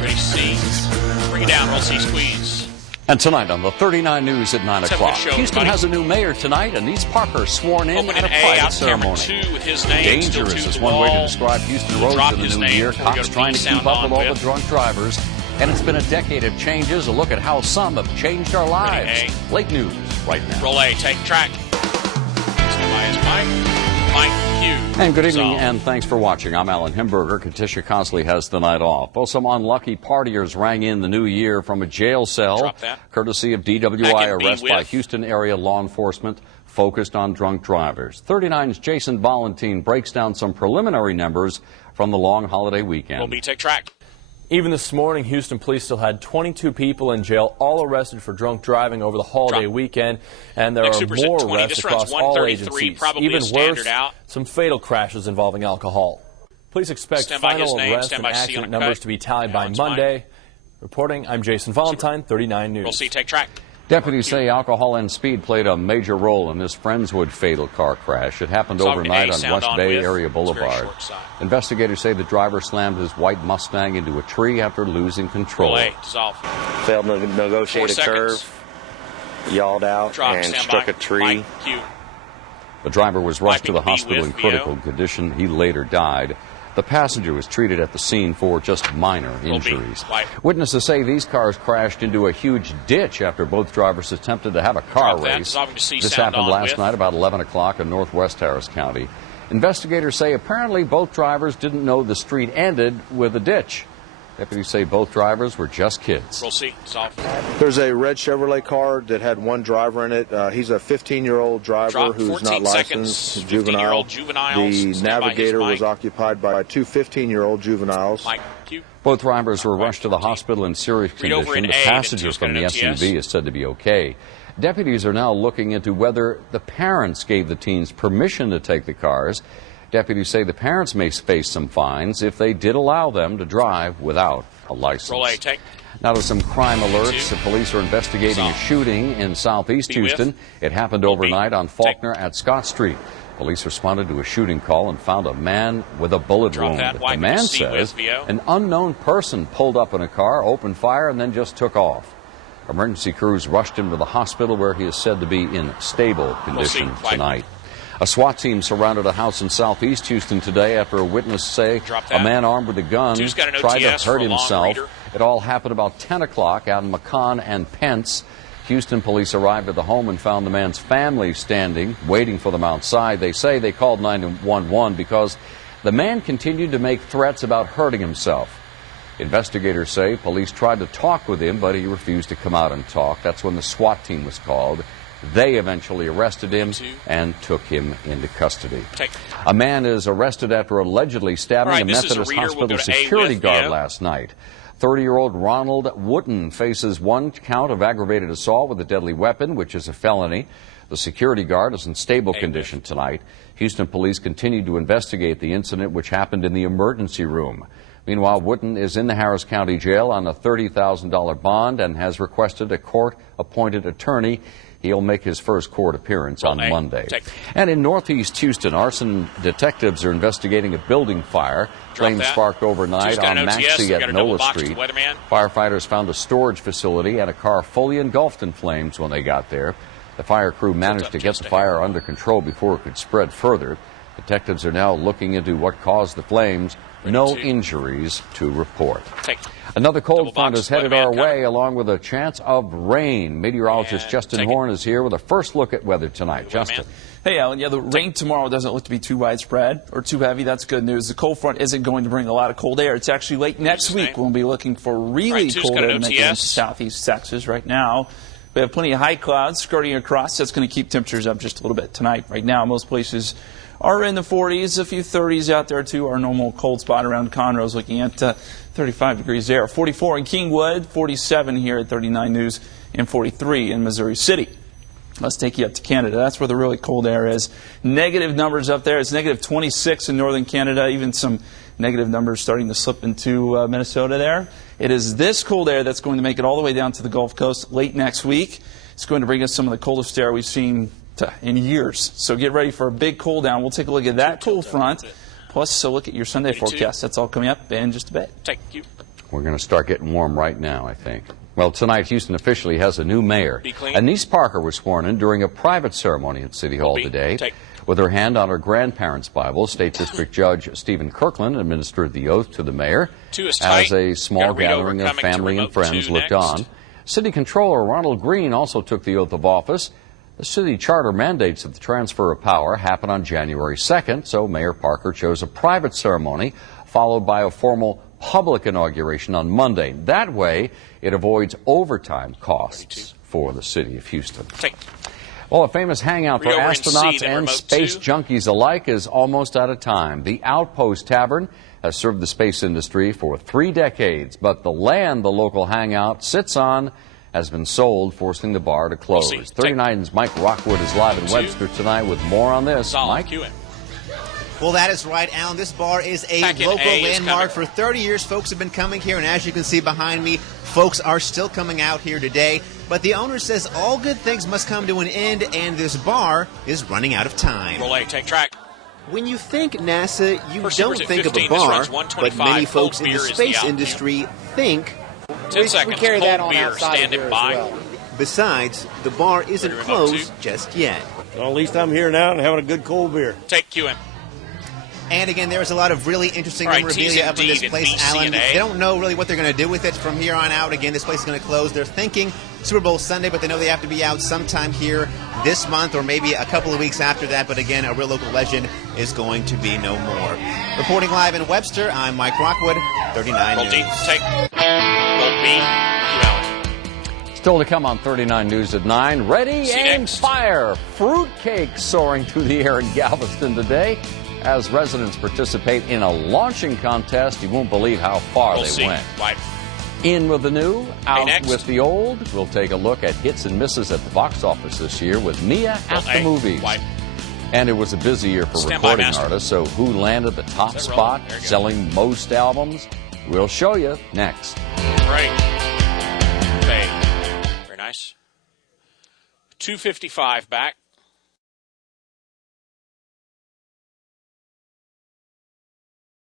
Ready scenes. Bring it down, roll C squeeze. And tonight on the 39 News at 9 o'clock, Houston has a new mayor tonight, and these Parker sworn in at a private ceremony. Dangerous is one way to describe Houston roads in the new year. Cops trying to keep up with all the drunk drivers. And it's been a decade of changes. A look at how some have changed our lives. Late news right now. Roll A, take track. Stand by Mike. Q. And good evening, and thanks for watching. I'm Alan Himberger. Katisha Cosley has the night off. Well, some unlucky partiers rang in the new year from a jail cell, courtesy of DWI arrest by Houston area law enforcement focused on drunk drivers. 39's Jason Valentine breaks down some preliminary numbers from the long holiday weekend. Roll B, take track. Even this morning, Houston police still had 22 people in jail, all arrested for drunk driving over the holiday weekend, and there are more arrests across all agencies. Even worse, some fatal crashes involving alcohol. Police expect final arrest and accident numbers to be tallied by Monday. Reporting, I'm Jason Valentine, 39 News. Roll C, take track. Deputies say alcohol and speed played a major role in this Friendswood fatal car crash. It happened overnight on West Bay Area Boulevard. Investigators say the driver slammed his white Mustang into a tree after losing control. Failed to negotiate a curve, yawed out, and struck a tree. The driver was rushed to the hospital in critical condition. He later died. The passenger was treated at the scene for just minor injuries. Witnesses say these cars crashed into a huge ditch after both drivers attempted to have a car race. This happened last night about 11 o'clock in northwest Harris County. Investigators say apparently both drivers didn't know the street ended with a ditch. Deputies say both drivers were just kids. Roll C, There's a red Chevrolet car that had one driver in it. He's a 15-year-old driver who's not licensed, juvenile. The Navigator was occupied by two 15-year-old juveniles. Both drivers were rushed to the hospital in serious condition. The passenger from the SUV is said to be okay. Deputies are now looking into whether the parents gave the teens permission to take the cars. Deputies say the parents may face some fines if they did allow them to drive without a license. Roll A, take. Now to some crime alerts. The police are investigating a shooting in southeast Houston. It happened overnight on Faulkner at Scott Street. Police responded to a shooting call and found a man with a bullet wound. The man says an unknown person pulled up in a car, opened fire, and then just took off. Emergency crews rushed him to the hospital where he is said to be in stable condition tonight. A SWAT team surrounded a house in southeast Houston today after a witness say a man armed with a gun tried to hurt himself. It all happened about 10 o'clock out in McCon and Pence. Houston police arrived at the home and found the man's family standing, waiting for them outside. They say they called 911 because the man continued to make threats about hurting himself. Investigators say police tried to talk with him, but he refused to come out and talk. That's when the SWAT team was called. They eventually arrested him and took him into custody. A man is arrested after allegedly stabbing a Methodist hospital security guard last night. 30-year-old Ronald Wooten faces one count of aggravated assault with a deadly weapon, which is a felony. The security guard is in stable condition tonight. Houston police continue to investigate the incident, which happened in the emergency room. Meanwhile, Wooten is in the Harris County Jail on a $30,000 bond and has requested a court-appointed attorney. He'll make his first court appearance on Monday. And in northeast Houston, arson detectives are investigating a building fire. Flames sparked overnight on Maxey at Nola Street. Firefighters found a storage facility and a car fully engulfed in flames when they got there. The fire crew managed to get the fire under control before it could spread further. Detectives are now looking into what caused the flames. No injuries to report. Another cold front is headed our way, along with a chance of rain. Meteorologist Justin Horn is here with a first look at weather tonight. Justin. Hey, Alan. Yeah, the rain tomorrow doesn't look to be too widespread or too heavy. That's good news. The cold front isn't going to bring a lot of cold air. It's actually late next week. We'll be looking for really cold air to make it into southeast Texas. Right now, we have plenty of high clouds skirting across. That's going to keep temperatures up just a little bit tonight. Right now, most places are in the 40s, a few 30s out there too. Our normal cold spot around Conroe's looking at 35 degrees there. 44 in Kingwood, 47 here at 39 News, and 43 in Missouri City. Let's take you up to Canada. That's where the really cold air is. Negative numbers up there. It's negative 26 in northern Canada. Even some negative numbers starting to slip into Minnesota there. It is this cold air that's going to make it all the way down to the Gulf Coast late next week. It's going to bring us some of the coldest air we've seen in years. So get ready for a big cool down. We'll take a look at that cold front. Plus, so look at your Sunday forecast. That's all coming up in just a bit. Thank you. We're going to start getting warm right now, I think. Well, tonight, Houston officially has a new mayor. Anise Parker was sworn in during a private ceremony at City Hall today. With her hand on her grandparents' Bible, State District Judge Stephen Kirkland administered the oath to the mayor as a small gathering of family and friends looked on. City Controller Ronald Green also took the oath of office. The city charter mandates that the transfer of power happen on January 2nd, so Mayor Parker chose a private ceremony followed by a formal public inauguration on Monday. That way, it avoids overtime costs for the city of Houston. Well, a famous hangout for astronauts and space junkies alike is almost out of time. The Outpost Tavern has served the space industry for 3 decades, but the land the local hangout sits on has been sold, forcing the bar to close. 39's Mike Rockwood is live in Webster tonight with more on this. Mike? Well, that is right, Alan. This bar is a local landmark. For 30 years, folks have been coming here, and as you can see behind me, folks are still coming out here today. But the owner says all good things must come to an end, and this bar is running out of time. Roll A, take track. When you think NASA, you don't think of a bar, but many folks in the space industry think 10 seconds, we carry that on beer standing by. Well. Besides, the bar isn't closed just yet. Well, at least I'm here now and having a good cold beer. Take QM. And again, there's a lot of really interesting memorabilia up in this place, Alan. They don't know really what they're going to do with it from here on out. Again, this place is going to close. They're thinking Super Bowl Sunday, but they know they have to be out sometime here this month or maybe a couple of weeks after that. But again, a real local legend is going to be no more. Reporting live in Webster, I'm Mike Rockwood, 39 Roll News. D, take. Roll B, Alan. Still to come on 39 News at 9. Ready and fire. Fruitcake soaring through the air in Galveston today as residents participate in a launching contest. You won't believe how far they went. In with the new, out with the old. We'll take a look at hits and misses at the box office this year with Mia at the movies. And it was a busy year for recording artists, so who landed the top spot, selling most albums? We'll show you next. Right. Okay. Very nice. 2:55 back.